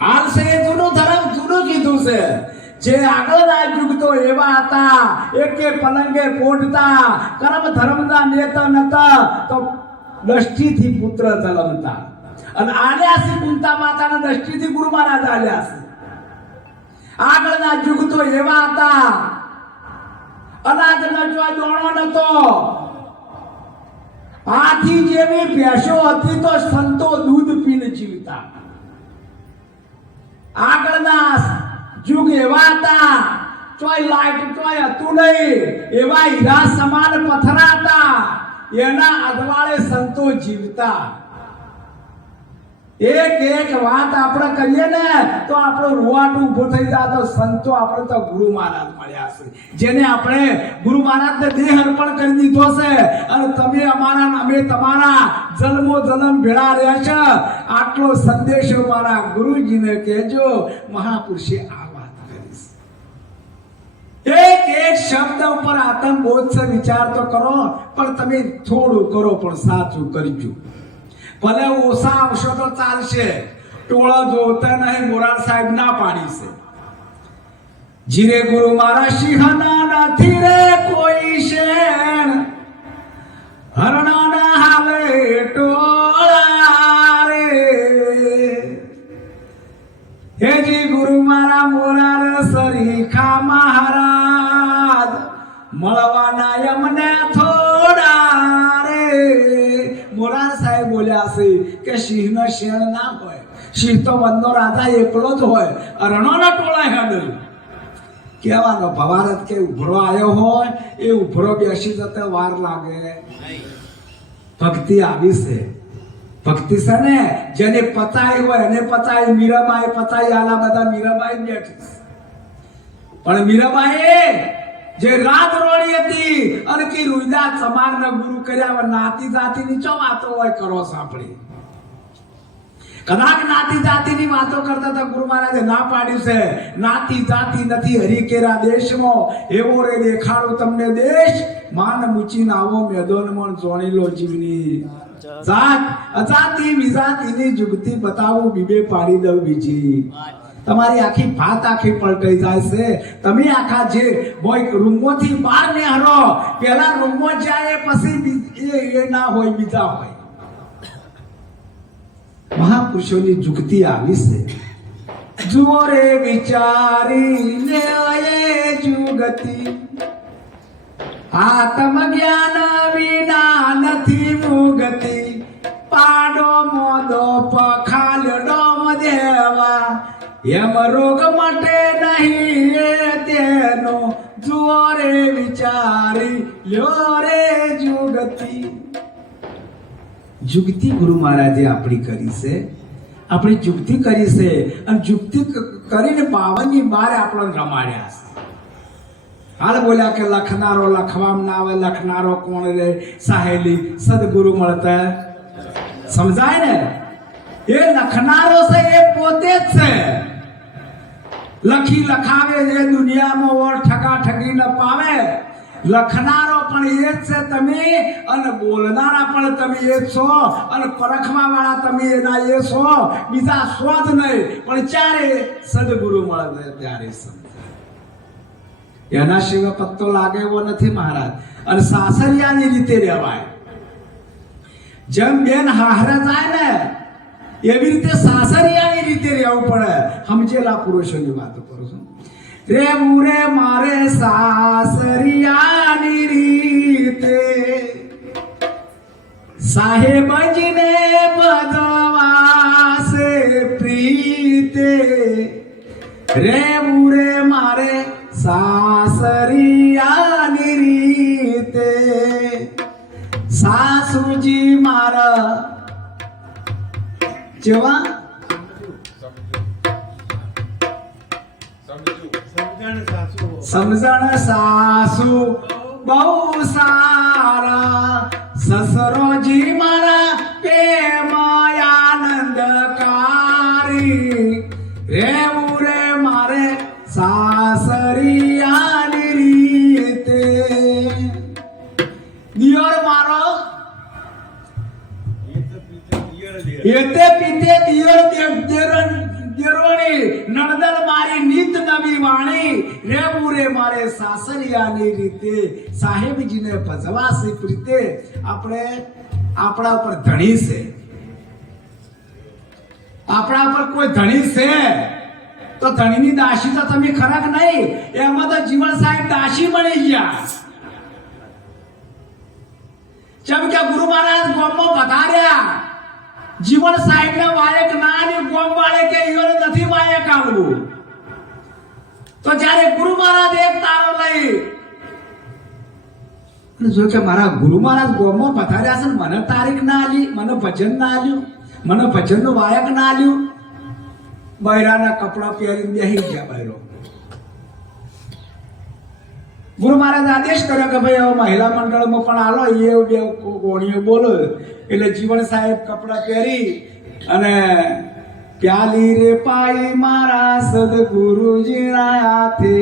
હાલ એ જૂનું ધર્મ, જૂનું કીધું છે. જે આગળ રાજયુગ તો એવા હતા, એકે પલંગે પોટતા કર્મ ધર્મના નેતા નતા, તો દ્રષ્ટિથી પુત્ર જલમતા અને આલ્યા છે કુંતા માતાના દ્રષ્ટિથી ગુરુ મહારાજ આલ્યા છે. આગળના યુગ તો એવા હતા. અનાજ નચવા દોણો નતો. આથી જેવી ભેંસો હતી તો સંતો દૂધ જીવતા આગળના યુગ એવા હતા, ચોય લાઈટ, ચોય હતું નહીં, એવા હીરા સમાન પથરા હતા એના અદવાળે સંતો જીવતા. એક એક વાત આપણે કરીએ ને, તો આપણો રૂવાટ ઊભો થઈ જાય તો સંતો આપણે તો ગુરુ મહારાજ મળ્યા છે. જેને આપણે ગુરુ મહારાજને દેહ અર્પણ કરી દીધો છે. અને તમે અમારા અમે તમારા જન્મો જન્મ ભેળા રહ્યા છે. આટલો સંદેશ મારા ગુરુજીને કહેજો, મહાપુરુષે આ વાત કરી એક એક શબ્દ ઉપર આતંક છે, વિચાર તો કરો, પણ તમે થોડું કરો પણ સાચું કરજો. ભલે ઓછા આવશો તો ચાલશે, ટોળો જોતા નહીં, મોરાર સાહેબ ના પાડી છે જીરે ગુરુ મારા સિંહના નથી રે કોઈ શેણ. હરણોના છે કે સિંહનો શેણ ના હોય. સિંહ તો વનનો રાજા એકલો જ હોય. રણોના ટોળા હેડ કહેવાનો ભવારત કે ઉભરો આવ્યો હોય, એ ઉભરો બેસી જતો વાર લાગે. ભક્તિ આવી છે. ભક્તિ છે ને? જેને પતાય હોય, એને પતાય. મીરાબાઈ પતાય, આલા બધા મીરાબાઈ બેઠી. પણ મીરાબાઈ જે રાત રોડી હતી અને કે રૂઈદા સમાજના ગુરુ કર્યા હોય નાતી જાતિની ચો વાતો હોય કરો સાંભળી. કદાચ નાતી જાતિની વાતો કરતા હતા ગુરુ મહારાજે, ના પાડ્યું છે. નાતી જાતિ નથી હરિકેરા દેશમાં. એવો રે દેખાડો તમને દેશ. માન મૂચીને આવો મન જોણી લો જીવની. જાત, અજાતિ વિજાતિની જુગતી બતાવું, બીબે પાડી દઉં બીજી. તમારી આખી ભાત આખી પલટાઈ જાય છે. તમે આખા જે બોય રૂમોથી બહાર ને હરો પેલા રૂમમાં જાય, પછી એ ના હોય, બીજા હોય. મહાપુરુષોની જુગતી આવી છે. જુઓ રે વિચારીને એ જુગતી આત્મ જ્ઞાન વિના નથી મુગતિ. પાડો મોદો પખાલડો દેવા એમ રોગ માટે નહીં તેનો જુઓ રે વિચારી લ્યો રે જુગતી જુગતિ ગુરુ મહારાજે આપણી કરી છે. આપણે જુગતિ કરી છે અને જુગતિ કરીને બાવનની બારે આપણને રમાડ્યા છે. હાલ બોલ્યા કે લખનારો લખવામ ના આવે, લખનારો કોણ રે? સાહેલી, સદગુરુ મળતા. સમજાય ને? એ લખનારો છે, એ પોતે જ છે. લખી લખાવે જે દુનિયામાં ઓર ઠગા ઠગી ન પાવે લખનારો પણ એ જ છે. તમે અને બોલનારા પણ તમે એ જ છો અને પરખવા વાળા તમે એના એ છો. બીજા સ્વાદ નહીં, પણ ચારે સદગુરુ મળે ત્યારે સમજાય એના સિવાય પત્તો લાગે એવો નથી મહારાજ. અને સાસરિયાની રીતે રહેવાય. જેમ બેન હાહરે જાય ને એવી રીતે સાસરિયાની રીતે રહેવું પડે. સમજેલા પુરુષોની વાતો કરું છું. રે મુરે સાસરિયાની રીતે. સાહેબજીને બદવાસે પ્રીતે. રે મુરે મારે સાસરિયાની રીતે. સાસુજી મારા જેવા સમજણ સાસુ. બહુ સારા. સસરોજી મારા પ્રેમ આનંદકારી રેવું રે મારે સાસરિયાની રીતે. દિયોર મારો. એતે પીતે દિયોર દેરોણી નણદલ મારી નિત નવી વાણી. રેવું રે મારે રીતે, સાહેબજીને ભજવાસી પ્રીતે. આપણે આપણા પર ધણી છે. આપણા પર કોઈ ધણી છે? તો ધણીની દાસી તો તમે ખરાક નહીં? એમાં તો જીવન સાહેબ દાશી બની ગયા. જેમ કે ગુરુ મહારાજ ગામમાં પધાર્યા. જીવન સાહેબના વાયક નાની આલવું તો જ્યારે ગુરુ મહારાજ એક તારો લઈ જો કે મારા ગુરુ મહારાજ ગોમો પધાર્યા છે મને તારીખ ના આલી, મને ભજન ના આલ્યું, મને ભજનનું વાયક ના આલ્યું, બૈરાના કપડા પહેરીને બેહી ગયા બૈરો. ગુરુ મહારાજ આદેશ કર્યો કે ભાઈ, હવે મહિલા મંડળમાં પણ આલો એ બે કોણીઓ બોલો. એટલે જીવન સાહેબ કપડા પહેરી અને પ્યાલી રે પાઈ મારા સદગુરુજીના હાથે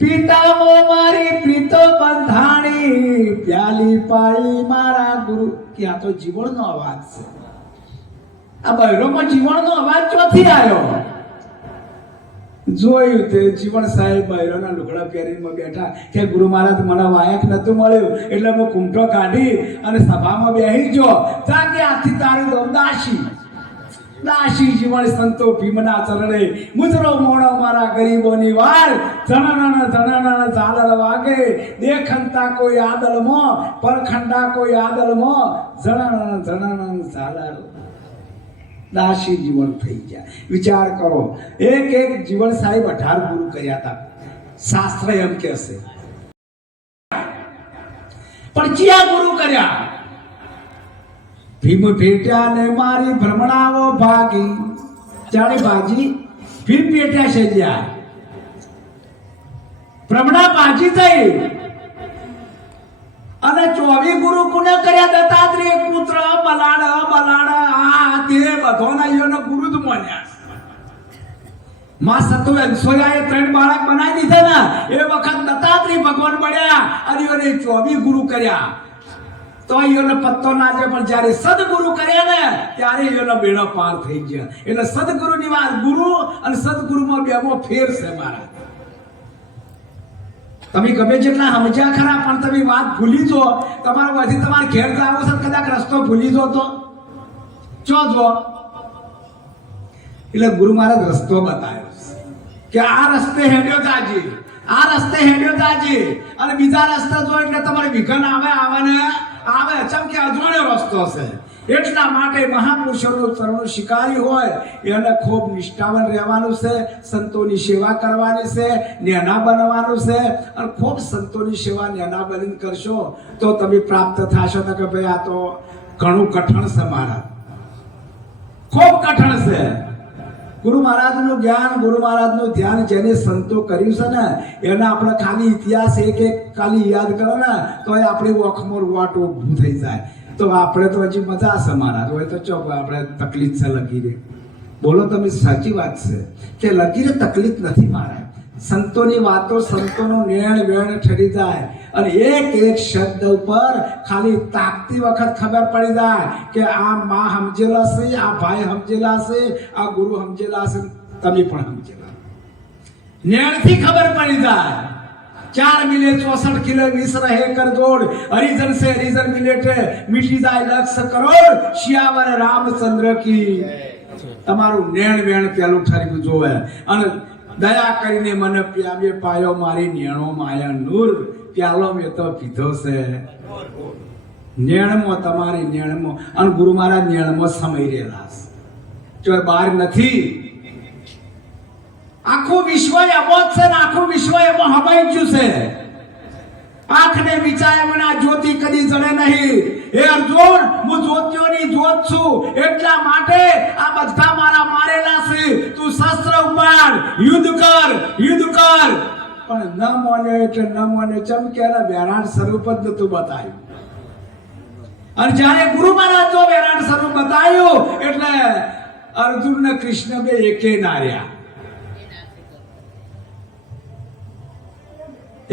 પિતામો મારી પ્રીતો બંધાણી. પ્યાલી પાઈ મારા ગુરુ. ત્યાં તો જીવનનો અવાજ છે. આ બૈરોમાં જીવનનો અવાજ ચોથી આવ્યો? જોયું તે જીવન સાહેબ બહેરોના લુગડા પહેરીને બેઠા કે ગુરુ મહારાજ, મને વાયક નતું મળ્યું, એટલે હું કુંઠો કાઢી અને સભામાં બેહી ગયો. તાકે આથી તારી દઉં દાસી જીવન સંતો ભીમના ચરણે, મુજરો મોણો મારા ગરીબોની વાર જણનન જણનન ઝાલર વાગે દેખંતા કોઈ આદલમો, પરખંડા કોઈ આદલમો જણનન જણનન ઝાલર. દાસી જીવન થઈ ગયા. વિચાર કરો, એક એક જીવન સાહેબ અઢાર ગુરુ કર્યા હતા. શાસ્ત્ર એમ કહેશે. પણ જ્યાં ગુરુ કર્યા ભીમ ભેટ્યા ને મારી ભ્રમણાઓ ભાગી. જાણે બાજી ભીમ ભેટ્યા છે જ્યાં ભ્રમણા બાજી થઈ. અને ચોવી ગુરુ કુને કર્યા દત્તાત્રેય પુત્ર બલાડ બલાડ આ તે બધોના ઈયોને ગુરુ જ મોન્યા. માં સતુ સોયાએ ત્રણ બાળક બનાવી દીધા ને, એ વખત દત્તાત્રેય ભગવાન મળ્યા અને ચોવી ગુરુ કર્યા. તો યોનો પત્તો ના છે પણ જ્યારે સદગુરુ કર્યા ને, ત્યારે યોનો બેડો પાર થઈ ગયા. એટલે સદગુરુની વાત ગુરુ અને સદગુરુમાં બેમાં ફેર છે મારા. તમે ગમે જેટલા સમજ્યા ખરા, પણ તમે વાત ભૂલી જો. તમારા પછી તમારે ઘેર આવો છે કદાચ રસ્તો ભૂલી જો તો. ચો જો. એટલે ગુરુ મહારાજ રસ્તો બતાવ્યો કે આ રસ્તે હેડ્યો જાજી આ રસ્તે હેડ્યો જાજી અને બીજા રસ્તા જો એટલે તમારે વિઘન આવે આવે ને આવે ચમ કે અજવાળ્યો રસ્તો છે. એટલા માટે મહાપુરુષોનું ચરણ શિકારી હોય એને ખૂબ નિષ્ઠાવાન રહેવાનું છે, સંતોની સેવા કરવાની છે, નેના બનવાનું છે, અને ખૂબ સંતોની સેવા નેના બનીને કરશો, તો તમે પ્રાપ્ત થશો. તો કે ભાઈ આ તો ઘણું કઠણ છે મારા. ખૂબ કઠણ છે. ગુરુ મહારાજનું જ્ઞાન, ગુરુ મહારાજનું ધ્યાન જેને સંતો કર્યું છે ને, એને આપણે ખાલી ઇતિહાસ એક એક ખાલી યાદ કરો ને તો એ આપણી ઓખમાં રૂવાટો ઊભું થઈ જાય. તો આપણે તો હજી મજા છે મહારાજ, હોય તો ચોક આપણે તકલીફ છે લગી રે બોલો તમે, સાચી વાત છે. કે લગીરે તકલીફ નથી મારા સંતોની વાતો સંતોનો નેણ વેણ ઠરી જાય. અને એક એક શબ્દ ઉપર ખાલી તાકતી વખત ખબર પડી જાય કે આ મા સમજેલા છે, આ ભાઈ સમજેલા છે, આ ગુરુ સમજેલા છે, તમે પણ સમજેલા. નેણથી ખબર પડી જાય. ચાર મિલે ચોસઠ કિલો વીસ રહે કર દોડ હરિજન સે હરિજન મિલેટે મીઠી જાય લક્ષ કરોડ. શિયાવર રામચંદ્ર કી. તમારું નેણ વેણ પેલું ઠરી જોવે. અને દયા કરીને મને પ્યાવે પાયો મારી નેણો માયા નૂર. પ્યાલો મેં પીધો છે. નેણમાં તમારી નેણમાં. અને ગુરુ મહારાજ નેણમાં સમય રહેલા જો બહાર નથી, આખું વિશ્વ એમો છે ને આખું વિશ્વ એમાં હમાઈ ગયું છે. આંખને વિચારે મને જ્યોતિ કદી જડે નહીં. હે અર્જુન, હું જ્યોતિઓની જ્યોત છું. એટલા માટે આ બધા મારા મારેલા છે. તું શસ્ત્ર ઉપાડ યુદ્ધ કર યુદ્ધ કર. પણ ન મોને એટલે ન મોને ચમકે એના વેરાણ સ્વરૂપ જ નતું બતાવ્યું. અને જ્યારે ગુરુ મહારાજ જો વેરાણ સ્વરૂપ બતાવ્યું, એટલે અર્જુન ને કૃષ્ણ બે એકે ના રહ્યા.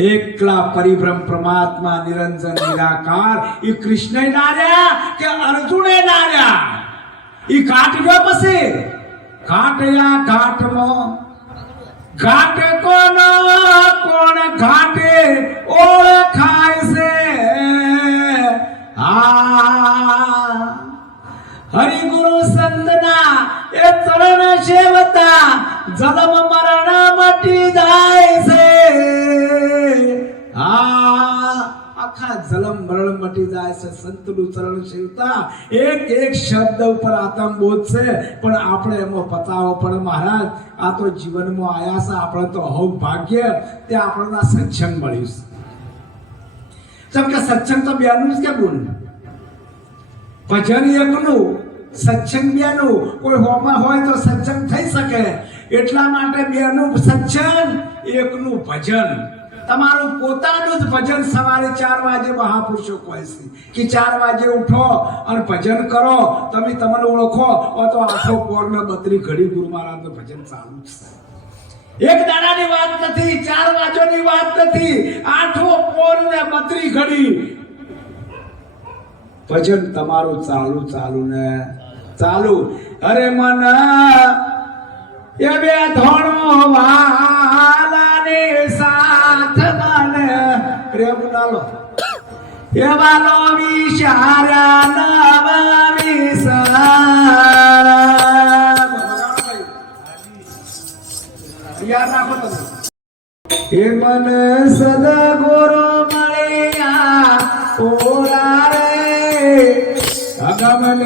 એકલા પરિભ્રમ પરમાત્મા નિરંજન નિરાકાર, એ કૃષ્ણ નાર્યા કે અર્જુને નાર્યા એ કાટ ગયો પછી? કાટયા ઘાટમાં ઘાટ કોનો કોણ ઘાટે ઓળખાય છે? હરિગુરુ સંતના એ ચરણ સેવતા જન્મ મરણ મટી જાય છે. આ આખા જલમ મરણ મટી જાય છે. સંતનું ચરણ સેવતા એક એક શબ્દ ઉપર આતમ બોધ છે. પણ આપણે એમાં પતાવો પણ મહારાજ, આ તો જીવનમાં આયા છે. આપણે તો હવ ભાગ્ય તે આપણને સત્સંગ મળ્યું છે. જેમ કે સત્સંગ તો બેનું જ કે ગુણ ભજન એકનું, સત્સંગ બેનું. કોઈ હોમાં હોય તો સત્સંગ થઈ શકે. એટલા માટે બેનું સત્સંગ, એકનું ભજન. તમારું પોતાનું જ ભજન સવારે ચાર વાગે મહાપુરુષો કહે છે કે ચાર વાગે ઉઠો અને ભજન કરો. તમે તમને ઓળખો. તો આખો પોર બત્રી ઘડી ગુરુ મહારાજનું ભજન ચાલુ છે. એક દાડાની વાત નથી, ચાર વાજોની વાત નથી. આઠો પોર ને બત્રી ઘડી. ભજન તમારું ચાલુ ચાલુ ને ચાલુ. અરે મન એ બે ધોણો વાલાને સાથ મને. પ્રેમ લાલો એ વાલો વિચાર્યા નવા વિસારા યાદ રાખો તમે. હે મન મળ્યા ઓરા રે. અગમન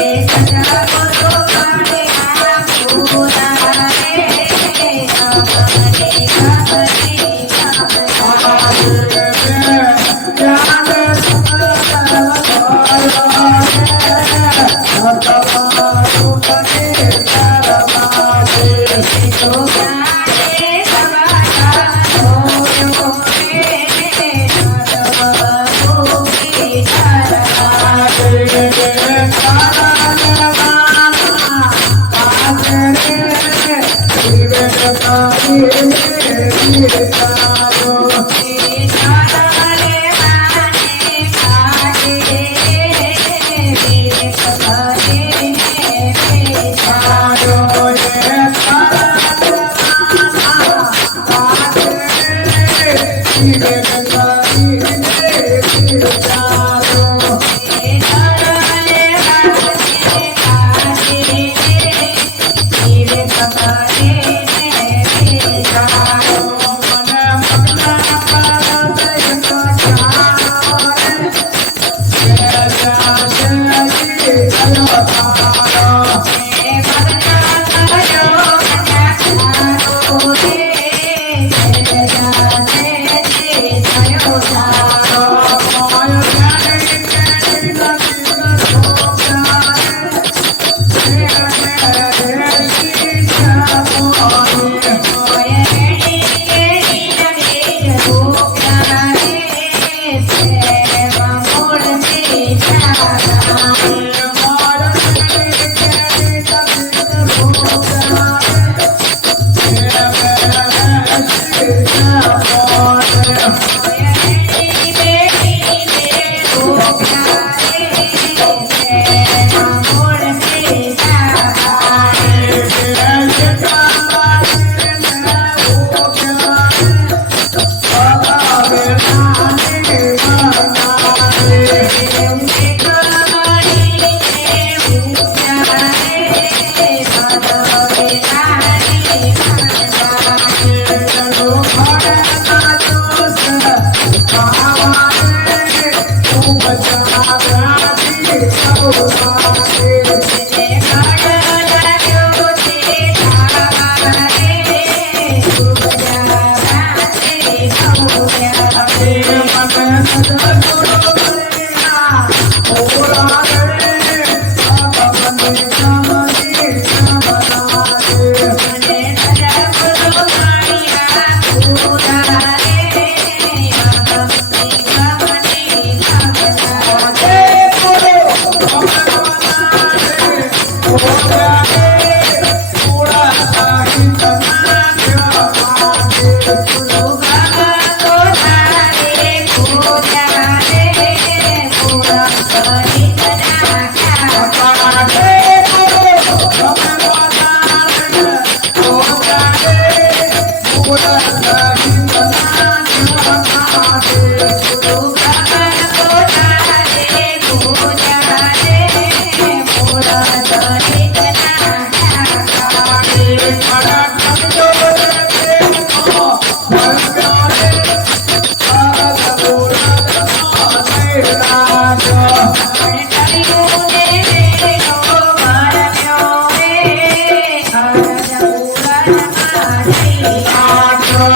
છે I'm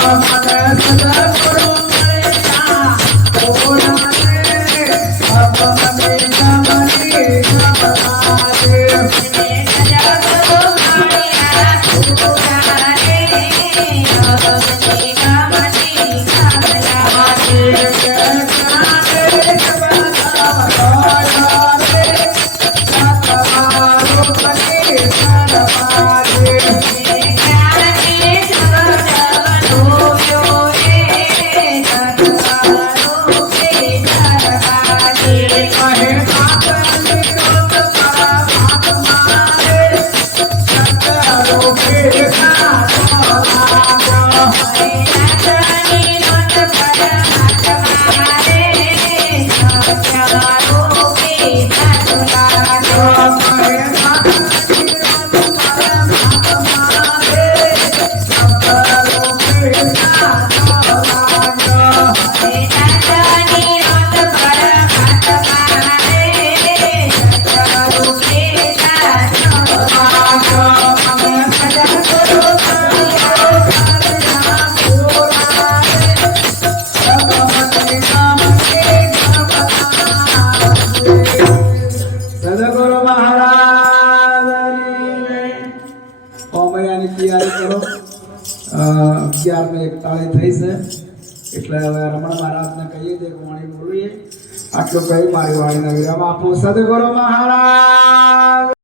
સદગુરુ આટલું કહી મારી વાણીને વિરામ આપું. સદગુરુ મહારાજ!